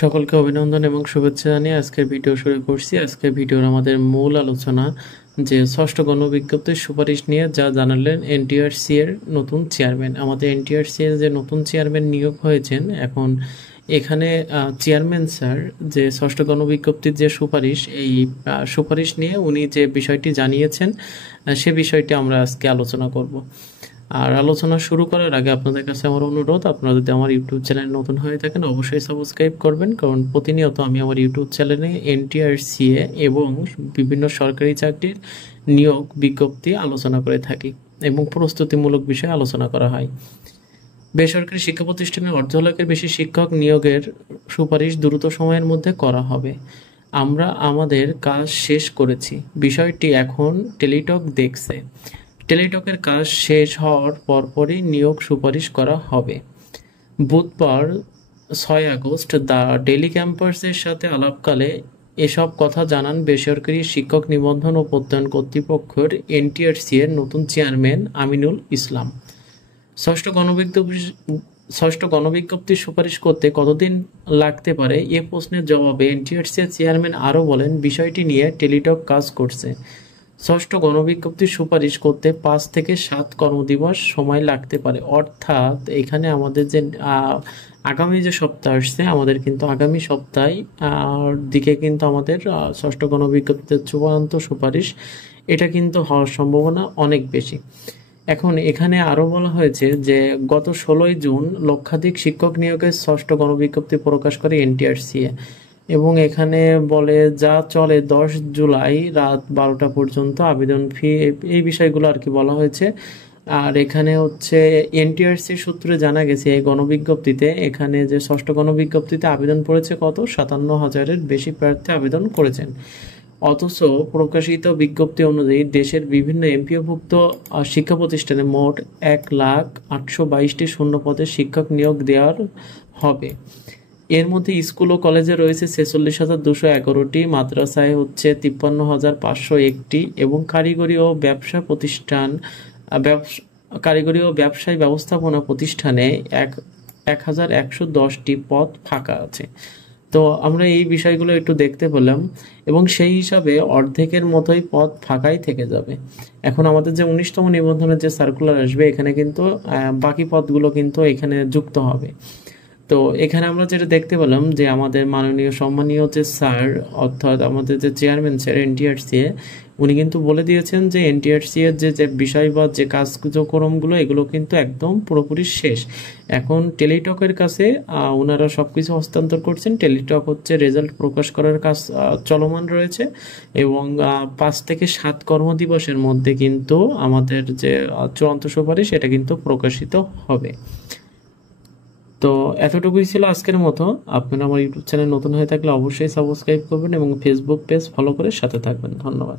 সকলকে অভিনন্দন এবং শুভেচ্ছা জানিয়ে আজকের ভিডিও শুরু করছি। আজকের ভিডিওর আমাদের মূল আলোচনা যে ষষ্ঠ গণবিজ্ঞপ্তির সুপারিশ নিয়ে যা জানালেন এনটিআরসি এর নতুন চেয়ারম্যান। আমাদের এনটিআরসি এর যে নতুন চেয়ারম্যান নিয়োগ হয়েছেন, এখন এখানে চেয়ারম্যান স্যার যে ষষ্ঠ গণবিজ্ঞপ্তির যে সুপারিশ, এই সুপারিশ নিয়ে উনি যে বিষয়টি জানিয়েছেন সে বিষয়টি আমরা আজকে আলোচনা করব। আর আলোচনা শুরু করার আগে আপনাদের কাছে আমার অনুরোধ, আপনারা যদি আমার ইউটিউব চ্যানেল নতুন হয়ে থাকেন অবশ্যই সাবস্ক্রাইব করবেন, কারণ প্রতিনিয়ত আমি আমার ইউটিউব চ্যানেলে এনটিআরসিএ এবং বিভিন্ন সরকারি চাকরির নিয়োগ বিজ্ঞপ্তি আলোচনা করে থাকি এবং প্রস্তুতিমূলক বিষয়ে আলোচনা করা হয়। বেসরকারি শিক্ষা প্রতিষ্ঠানে 1.5 লাখের বেশি শিক্ষক নিয়োগের সুপারিশ দ্রুত সময়ের মধ্যে করা হবে। আমরা আমাদের কাজ শেষ করেছি, বিষয়টি এখন টেলিটক দেখছে। টেলিটকের কাজ শেষ হওয়ার পরপরই নিয়োগ সুপারিশ করা হবে। বুধবার 6 আগস্ট দ্য ডেইলি ক্যাম্পাসের সাথে আলাপকালে এসব কথা জানান বেসরকারি শিক্ষক নিবন্ধন ও প্রত্যয়ন কর্তৃপক্ষের এনটিআরসি এর নতুন চেয়ারম্যান আমিনুল ইসলাম। ষষ্ঠ গণবিজ্ঞপ্তির সুপারিশ করতে কতদিন লাগতে পারে এ প্রশ্নের জবাবে এনটিআরসি এর চেয়ারম্যান আরও বলেন, বিষয়টি নিয়ে টেলিটক কাজ করছে। ষষ্ঠ গণবিজ্ঞপ্তির সুপারিশ করতে 5 থেকে 7 কর্মদিবস সময় লাগতে পারে। অর্থাৎ এখানে আমাদের যে আগামী যে সপ্তাহ আসছে, আমাদের কিন্তু আগামী সপ্তাহে দিকে কিন্তু আমাদের ষষ্ঠ গণবিজ্ঞপ্তির চূড়ান্ত সুপারিশ এটা কিন্তু হওয়ার সম্ভাবনা অনেক বেশি। এখন এখানে আরও বলা হয়েছে যে গত 16 জুন লক্ষাধিক শিক্ষক নিয়োগের ষষ্ঠ গণবিজ্ঞপ্তি প্রকাশ করে এনটিআরসিএ, এবং এখানে বলে যা চলে 10 জুলাই রাত 12টা পর্যন্ত। আবেদন ফি, এই বিষয়গুলো আর কি বলা হয়েছে। আর এখানে হচ্ছে এনটিআরসি সূত্রে জানা গেছে এই গণবিজ্ঞপ্তিতে, এখানে যে ষষ্ঠ গণবিজ্ঞপ্তিতে আবেদন পড়েছে কত 57,000-এর বেশি প্রার্থী আবেদন করেছেন। অথচ প্রকাশিত বিজ্ঞপ্তি অনুযায়ী দেশের বিভিন্ন এমপিওভুক্ত শিক্ষা প্রতিষ্ঠানে মোট 1,08,22টি শূন্য পদে শিক্ষক নিয়োগ দেওয়ার হবে। এর মধ্যে স্কুল ও কলেজে রয়েছে 46,211টি, মাদ্রাসায় হচ্ছে 53,501টি এবং কারিগরি ও ব্যবসায়ী ব্যবস্থাপনা প্রতিষ্ঠানে 1,110টি পদ ফাঁকা আছে। তো আমরা এই বিষয়গুলো একটু দেখতে পেলাম এবং সেই হিসাবে অর্ধেকের মতোই পদ ফাঁকাই থেকে যাবে। এখন আমাদের যে 19তম নিবন্ধনের যে সার্কুলার আসবে, এখানে কিন্তু বাকি পদগুলো কিন্তু এখানে যুক্ত হবে। তো এখানে আমরা যেটা দেখতে পেলাম যে আমাদের মাননীয় সম্মানীয় যে স্যার, অর্থাৎ আমাদের যে চেয়ারম্যান স্যার এনটিআরসি, উনি কিন্তু বলে দিয়েছেন যে এনটিআরসি এর যে বিষয় বা যে কার্যক্রমগুলো এগুলো কিন্তু একদম পুরোপুরি শেষ। এখন টেলিটকের কাছে ওনারা সবকিছু হস্তান্তর করছেন। টেলিটক হচ্ছে রেজাল্ট প্রকাশ করার কাজ চলমান রয়েছে এবং 5 থেকে 7 কর্মদিবসের মধ্যে কিন্তু আমাদের যে চূড়ান্ত সুপারিশ এটা কিন্তু প্রকাশিত হবে। তো এতটুকুই ছিল আজকের মতো। আপনারা আমার ইউটিউব চ্যানেল নতুন হয়ে থাকলে অবশ্যই সাবস্ক্রাইব করবেন এবং ফেসবুক পেজ ফলো করে সাথে থাকবেন। ধন্যবাদ।